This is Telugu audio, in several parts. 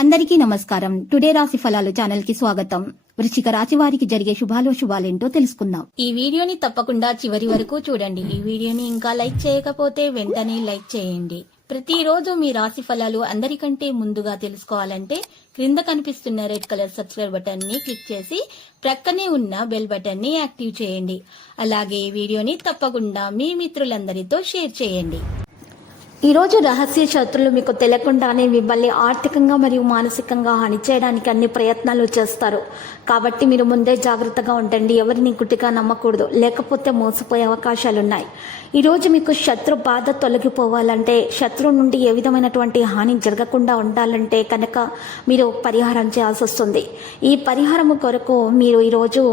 అందరికీ నమస్కారం. టుడే రాశి ఫలాలు ఛానల్ కి స్వాగతం. వృశ్చిక రాశి వారికి జరిగే శుభాలేంటో తెలుసుకుందాం. ఈ వీడియోని తప్పకుండా చివరి వరకు చూడండి. ఈ వీడియోని ఇంకా లైక్ చేయకపోతే వెంటనే లైక్ చేయండి. ప్రతిరోజు మీ రాశి ఫలాలు అందరికంటే ముందుగా తెలుసుకోవాలంటే క్రింద కనిపిస్తున్న రెడ్ కలర్ సబ్స్క్రైబ్ బటన్ ని క్లిక్ చేసి ప్రక్కనే ఉన్న బెల్ బటన్ ని యాక్టివ్ చేయండి. అలాగే ఈ వీడియోని తప్పకుండా మీ మిత్రులందరితో షేర్ చేయండి. ఈ రోజు రహస్య శత్రులు మీకు తెలియకుండానే మిమ్మల్ని ఆర్థికంగా మరియు మానసికంగా హాని చేయడానికి అన్ని ప్రయత్నాలు చేస్తారు. కాబట్టి మీరు ముందే జాగ్రత్తగా ఉండండి. ఎవరిని గుడ్డిగా నమ్మకూడదు, లేకపోతే మోసపోయే అవకాశాలున్నాయి. ఈ రోజు మీకు శత్రు బాధ తొలగిపోవాలంటే, శత్రువు నుండి ఏ విధమైనటువంటి హాని జరగకుండా ఉండాలంటే కనుక మీరు పరిహారం చేయాల్సి వస్తుంది. ఈ పరిహారం కొరకు మీరు ఈరోజు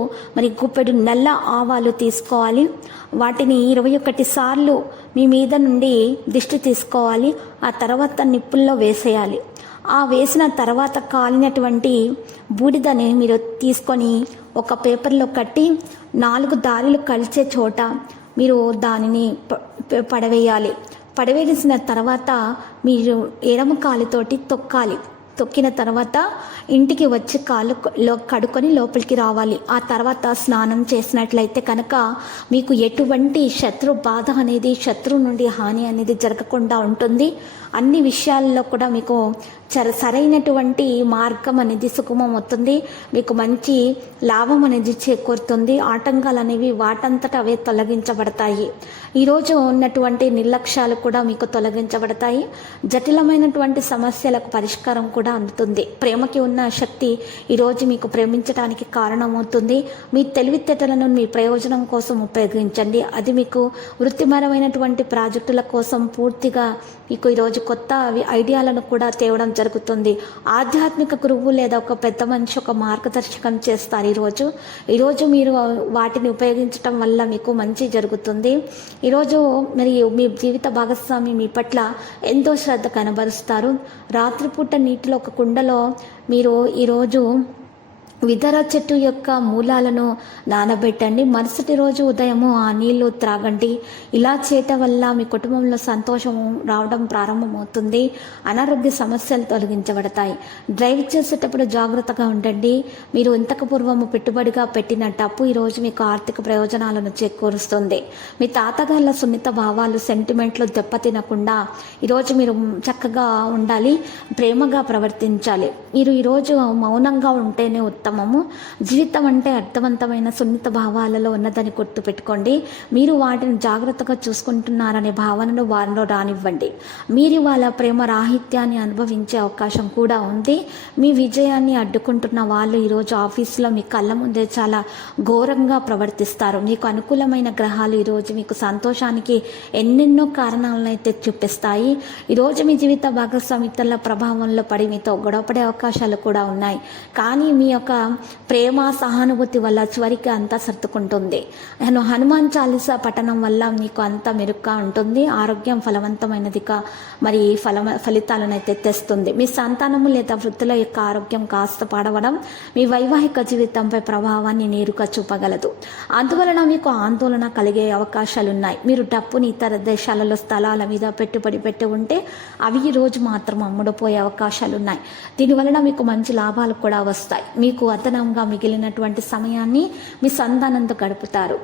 గుప్పెడు నల్ల ఆవాలు తీసుకోవాలి. వాటిని 21 సార్లు మీ మీద నుండి దిష్టి తీసుకోవాలి. ఆ తర్వాత నిప్పుల్లో వేసేయాలి. ఆ వేసిన తర్వాత కాలినటువంటి బూడిదని మీరు తీసుకొని ఒక పేపర్లో కట్టి 4 దారులు కలిసే చోట మీరు దానిని పడవేయాలి. పడవేసిన తర్వాత మీరు ఎడమ కాలుతోటి తొక్కాలి. తొక్కిన తర్వాత ఇంటికి వచ్చి కాళ్ళు కడుక్కొని లోపలికి రావాలి. ఆ తర్వాత స్నానం చేసినట్లయితే కనుక మీకు ఎటువంటి శత్రు బాధ అనేది, శత్రువు నుండి హాని అనేది జరగకుండా ఉంటుంది. అన్ని విషయాల్లో కూడా మీకు సరైనటువంటి మార్గం అనేది సుగమం అవుతుంది. మీకు మంచి లాభం అనేది చేకూరుతుంది. ఆటంకాలు అనేవి వాటంతట అవే తొలగించబడతాయి. ఈరోజు ఉన్నటువంటి నిర్లక్ష్యాలు కూడా మీకు తొలగించబడతాయి. జటిలమైనటువంటి సమస్యలకు పరిష్కారం కూడా అందుతుంది. ప్రేమకి ఉన్న శక్తి ఈరోజు మీకు ప్రేమించడానికి కారణమవుతుంది. మీ తెలివితేటలను మీ ప్రయోజనం కోసం ఉపయోగించండి. అది మీకు వృత్తిపరమైనటువంటి ప్రాజెక్టుల కోసం పూర్తిగా మీకు ఈరోజు కొత్త ఐడియాలను కూడా తేవడం జరుగుతుంది. ఆధ్యాత్మిక గురువు లేదా ఒక పెద్ద మనిషి ఒక మార్గదర్శకం చేస్తారు. ఈరోజు మీరు వాటిని ఉపయోగించడం వల్ల మీకు మంచి జరుగుతుంది. ఈరోజు మీ జీవిత భాగస్వామి మీ పట్ల ఎంతో శ్రద్ధ కనబరుస్తారు. రాత్రిపూట నీటిలో ఒక కుండలో మీరు ఈరోజు విదర చెట్టు యొక్క మూలాలను నానబెట్టండి. మరుసటి రోజు ఉదయము ఆ నీళ్లు త్రాగండి. ఇలా చేయటం వల్ల మీ కుటుంబంలో సంతోషము రావడం ప్రారంభమవుతుంది. అనారోగ్య సమస్యలు తొలగించబడతాయి. డ్రైవ్ చేసేటప్పుడు జాగ్రత్తగా ఉండండి. మీరు ఇంతకు పూర్వము పెట్టుబడిగా పెట్టిన డబ్బు ఈరోజు మీకు ఆర్థిక ప్రయోజనాలను చేకూరుస్తుంది. మీ తాతగాళ్ళ సున్నిత భావాలు, సెంటిమెంట్లు దెబ్బతినకుండా ఈరోజు మీరు చక్కగా ఉండాలి. ప్రేమగా ప్రవర్తించాలి. మీరు ఈరోజు మౌనంగా ఉంటేనే ఉత్తమము. జీవితం అంటే అర్థవంతమైన సున్నిత భావాలలో ఉన్నదని గుర్తుపెట్టుకోండి. మీరు వాటిని జాగ్రత్తగా చూసుకుంటున్నారనే భావనను వారిలో రానివ్వండి. మీరు వాళ్ళ ప్రేమ రాహిత్యాన్ని అనుభవించే అవకాశం కూడా ఉంది. మీ విజయాన్ని అడ్డుకుంటున్న వాళ్ళు ఈరోజు ఆఫీసులో మీ కళ్ళ ముందే చాలా ఘోరంగా ప్రవర్తిస్తారు. మీకు అనుకూలమైన గ్రహాలు ఈరోజు మీకు సంతోషానికి ఎన్నెన్నో కారణాలను అయితే చూపిస్తాయి. ఈరోజు మీ జీవిత భాగస్వామి ఇతరుల ప్రభావంలో పడి మీతో గొడవపడే అవకాశాలు కూడా ఉన్నాయి. కానీ మీ యొక్క ప్రేమ సహానుభూతి వల్ల చివరికి అంతా సర్దుకుంటుంది. హనుమాన్ చాలీసా పఠనం వల్ల మీకు అంతా మెరుగ్గా ఉంటుంది. ఆరోగ్యం ఫలవంతమైనదిగా ఫలితాలను అయితే తెస్తుంది. మీ సంతానము లేదా వృద్ధుల యొక్క ఆరోగ్యం కాస్త పాడవడం మీ వైవాహిక జీవితంపై ప్రభావాన్ని నేరుగా చూపగలదు. అందువలన మీకు ఆందోళన కలిగే అవకాశాలున్నాయి. మీరు డబ్బుని ఇతర దేశాలలో స్థలాల మీద పెట్టుబడి పెట్టి ఉంటే అవి ఈ రోజు మాత్రం అమ్ముడుపోయే అవకాశాలున్నాయి. దీనివలన మీకు మంచి లాభాలు కూడా వస్తాయి. మీకు అదనంగా మిగిలినటువంటి సమయాన్ని మీ సంతానంతో గడుపుతారు.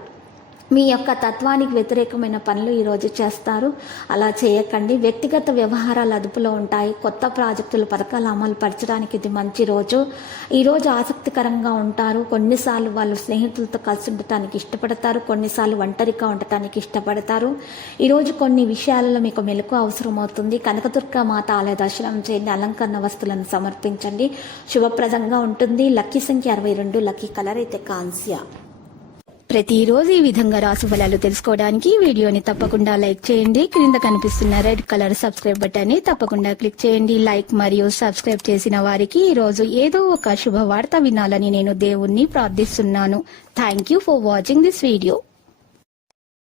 మీ యొక్క తత్వానికి వ్యతిరేకమైన పనులు ఈరోజు చేస్తారు. అలా చేయకండి. వ్యక్తిగత వ్యవహారాలు అదుపులో ఉంటాయి. కొత్త ప్రాజెక్టులు, పథకాలు అమలు పరచడానికి ఇది మంచి రోజు. ఈరోజు ఆసక్తికరంగా ఉంటారు. కొన్నిసార్లు వాళ్ళు స్నేహితులతో కలిసి ఉండటానికి ఇష్టపడతారు. కొన్నిసార్లు ఒంటరిగా ఉండటానికి ఇష్టపడతారు. ఈరోజు కొన్ని విషయాలలో మీకు మెలకు అవసరమవుతుంది. కనకదుర్గ మాత ఆలయ దర్శనం చేయండి. అలంకరణ వస్తువులను సమర్పించండి. శుభప్రదంగా ఉంటుంది. లక్కీ సంఖ్య 62. లక్కీ కలర్ అయితే కాంస్య. ప్రతిరోజు ఈ విధంగా రాశి ఫలాలు తెలుసుకోవడానికి వీడియోని తప్పకుండా లైక్ చేయండి. క్రింద కనిపిస్తున్న రెడ్ కలర్ సబ్స్క్రైబ్ బటన్ ని తప్పకుండా క్లిక్ చేయండి. లైక్ మరియు సబ్స్క్రైబ్ చేసిన వారికి ఈ రోజు ఏదో ఒక శుభవార్త వినాలని నేను దేవుణ్ణి ప్రార్థిస్తున్నాను. Thank you for watching this video.